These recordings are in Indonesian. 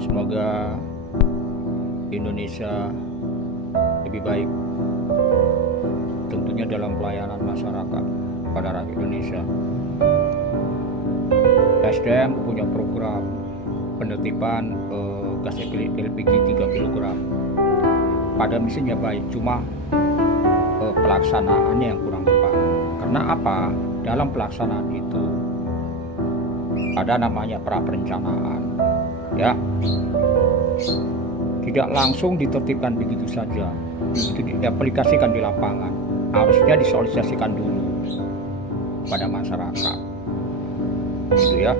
Semoga Indonesia lebih baik, tentunya dalam pelayanan masyarakat pada rakyat Indonesia. SDM punya program penertiban gas LPG 3 kg. Pada misinya baik, cuma pelaksanaannya yang kurang tepat. Karena apa? Dalam pelaksanaan itu ada namanya pra-perencanaan, ya. Tidak langsung ditertibkan begitu saja, begitu diaplikasikan di lapangan. Harusnya disosialisasikan dulu pada masyarakat, gitu ya,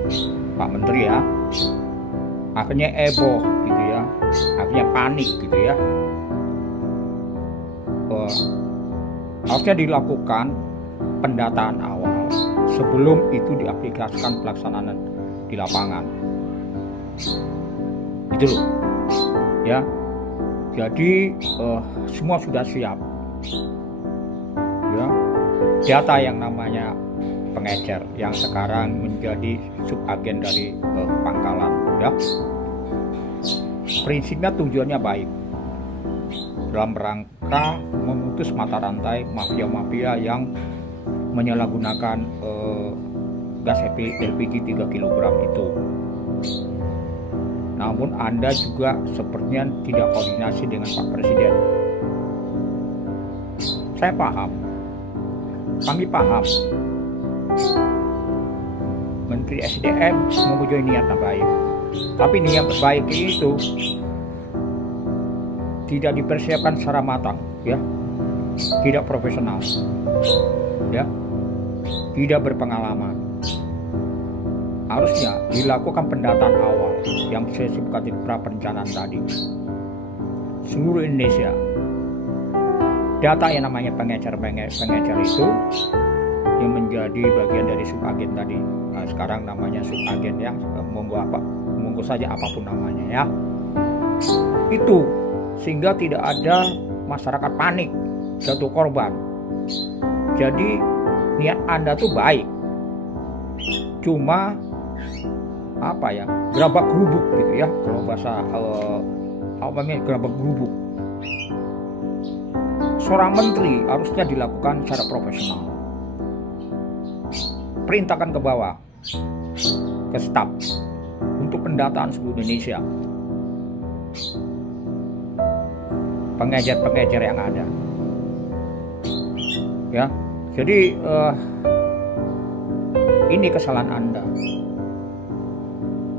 Pak Menteri ya. Akhirnya heboh, gitu ya, akhirnya panik, gitu ya. Harusnya dilakukan pendataan awal sebelum itu diaplikasikan pelaksanaan di lapangan. Itu loh, ya. Jadi semua sudah siap, ya. Data yang namanya pengecer yang sekarang menjadi subagen dari Pangkalan, ya. Prinsipnya tujuannya baik dalam rangka memutus mata rantai mafia-mafia yang menyalahgunakan gas LPG 3 kg itu. Namun Anda juga sepertinya tidak koordinasi dengan Pak Presiden. Saya paham, kami paham, Menteri SDM mempunyai niat baik, tapi niat baik itu tidak dipersiapkan secara matang, ya, tidak profesional, ya, tidak berpengalaman. Harusnya dilakukan pendataan awal yang saya sebutkan di pra-perencanaan tadi, seluruh Indonesia. Data yang namanya pengecer itu yang menjadi bagian dari subagen tadi. Nah, sekarang namanya subagen, ya, monggo saja apapun namanya, ya. Itu sehingga tidak ada masyarakat panik, jatuh korban. Jadi niat Anda tuh baik, cuma apa ya, gerabak gerubuk, gitu ya, kalau bahasa gerabak gerubuk. Seorang menteri harusnya dilakukan secara profesional. Perintahkan ke bawah, ke staf untuk pendataan seluruh Indonesia, pengecer yang ada, ya. Jadi ini kesalahan Anda.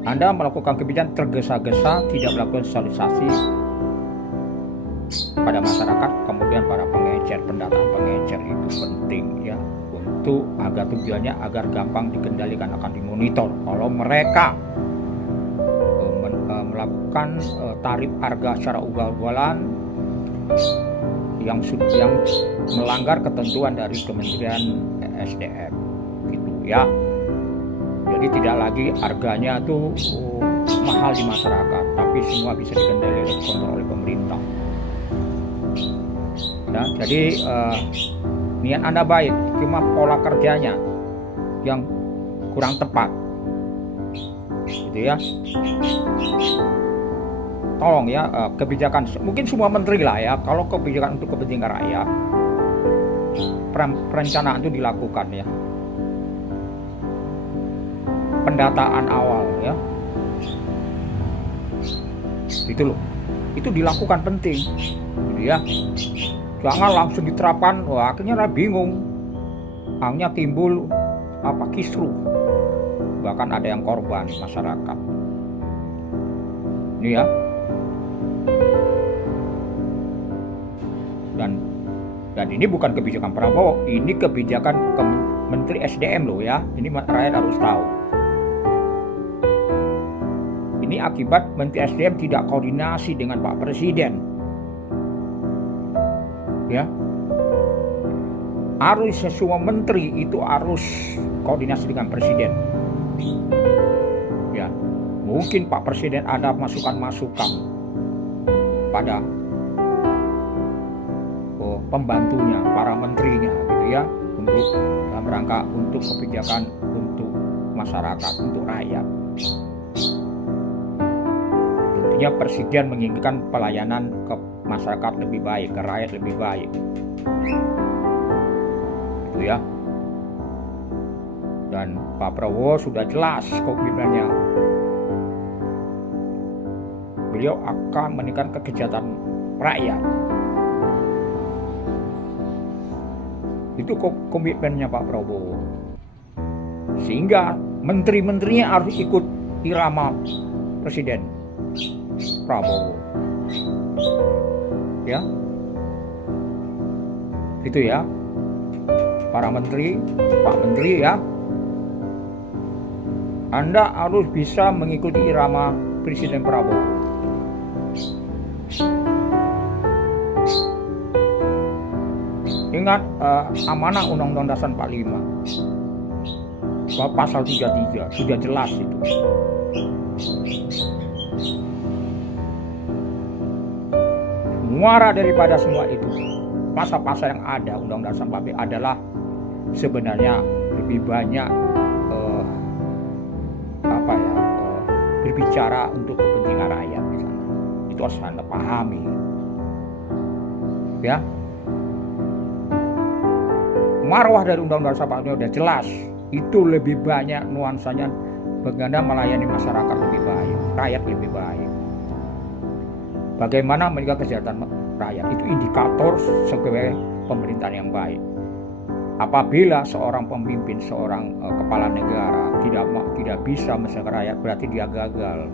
Anda melakukan kebijakan tergesa-gesa, tidak melakukan sosialisasi pada masyarakat. Kemudian para pengecer, pendataan pengecer itu penting, ya, untuk agar tujuannya agar gampang dikendalikan, akan dimonitor. Kalau mereka melakukan tarif harga secara ugal-ugalan yang melanggar ketentuan dari Kementerian SDM, gitu ya. Jadi tidak lagi harganya tuh mahal di masyarakat, tapi semua bisa dikendalikan, dikontrol oleh pemerintah. Ya, jadi niat Anda baik, cuma pola kerjanya yang kurang tepat, gitu ya. Tolong ya, kebijakan mungkin semua menteri lah, ya, kalau kebijakan untuk kepentingan rakyat, perencanaan itu dilakukan, ya, pendataan awal, ya, itu loh, itu dilakukan penting, gitu ya. Jangan langsung diterapkan, wah, akhirnya bingung, akhirnya timbul kisruh, bahkan ada yang korban masyarakat, ini ya. Dan ini bukan kebijakan Prabowo, ini kebijakan Menteri SDM loh, ya. Ini rakyat harus tahu. Ini akibat Menteri SDM tidak koordinasi dengan Pak Presiden, ya. Harus semua menteri itu harus koordinasi dengan Presiden, ya. Mungkin Pak Presiden ada masukan-masukan pada pembantunya, para menterinya, gitu ya, untuk dalam rangka untuk kebijakan untuk masyarakat, untuk rakyat. Artinya presiden menginginkan pelayanan ke masyarakat lebih baik, ke rakyat lebih baik. Itu ya. Dan Pak Prabowo sudah jelas komitmennya. Beliau akan meningkatkan kesejahteraan rakyat. Itu komitmennya Pak Prabowo. Sehingga menteri-menterinya harus ikut irama Presiden Prabowo. Ya. Itu ya. Para menteri, Pak Menteri ya. Anda harus bisa mengikuti irama Presiden Prabowo. Ingat amanah Undang-Undang Dasar 45 pasal 33 sudah jelas itu. Muara daripada semua itu, pasal-pasal yang ada Undang-Undang Dasar 45 adalah sebenarnya lebih banyak berbicara untuk kepentingan rakyat di sana. Itu harus Anda pahami. Ya. Marwah dari Undang-Undang Dasar 45 sudah jelas. Itu lebih banyak nuansanya bagaimana melayani masyarakat lebih baik, rakyat lebih baik. Bagaimana menjaga kesejahteraan rakyat, itu indikator sebagai pemerintahan yang baik. Apabila seorang pemimpin, seorang kepala negara tidak bisa menjaga rakyat, berarti dia gagal.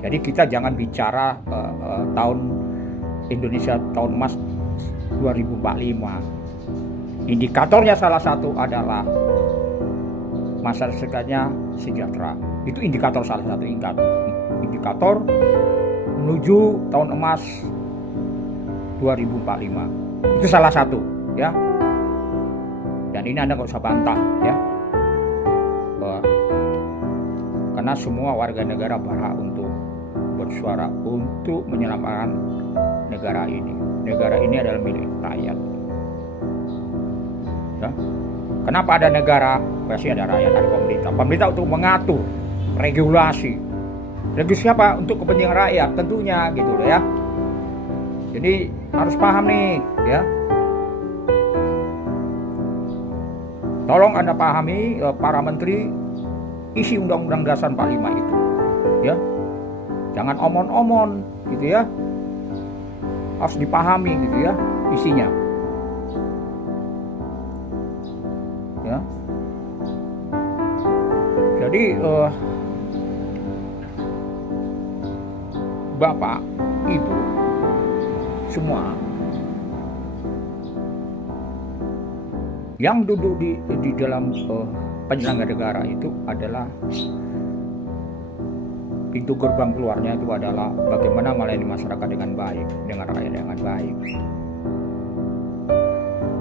Jadi kita jangan bicara tahun Indonesia tahun emas 2045. Indikatornya salah satu adalah masyarakatnya sejahtera. Itu indikator salah satu indikator menuju tahun emas 2045. Itu salah satu ya. Dan ini Anda nggak usah bantah ya. Karena semua warga negara berhak untuk bersuara untuk menyelamatkan negara ini. Negara ini adalah milik rakyat. Ya. Kenapa ada negara? Pasti ada rakyat, ada pemerintah. Pemerintah untuk mengatur regulasi. Regulasi apa? Untuk kepentingan rakyat tentunya gitu loh ya. Jadi harus paham nih ya. Tolong Anda pahami para menteri isi Undang-Undang Dasar 45 itu ya. Jangan omon-omon gitu ya. Harus dipahami gitu ya isinya. Ya. Jadi Bapak, Ibu semua yang duduk di dalam penyelenggara negara itu adalah pintu gerbang keluarnya itu adalah bagaimana melayani masyarakat dengan baik, dengan rakyat dengan baik.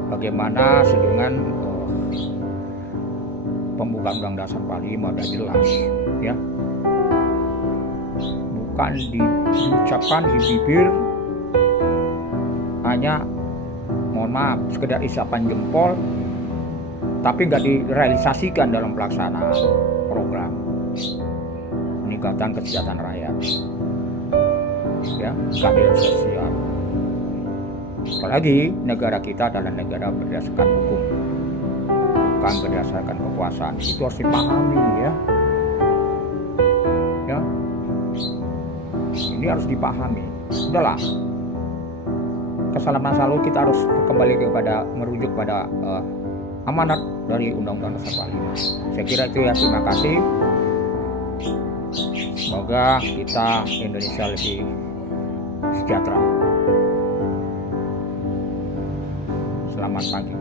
Bagaimana dengan pembukaan Undang Dasar 45 sudah jelas ya. Bukan diucapkan di bibir, hanya mohon maaf sekedar isapan jempol, tapi nggak direalisasikan dalam pelaksanaan program peningkatan kesejahteraan rakyat ya, keadilan sosial. Apalagi negara kita adalah negara berdasarkan hukum, bukan berdasarkan kekuasaan. Itu harus dipahami ya. Ya. Ini harus dipahami. Sudahlah. Kesalahan masa lalu kita harus kembali kepada merujuk pada amanat dari Undang-Undang Dasar 45. Saya kira itu ya. Terima kasih. Semoga kita Indonesia lebih sejahtera. Selamat pagi.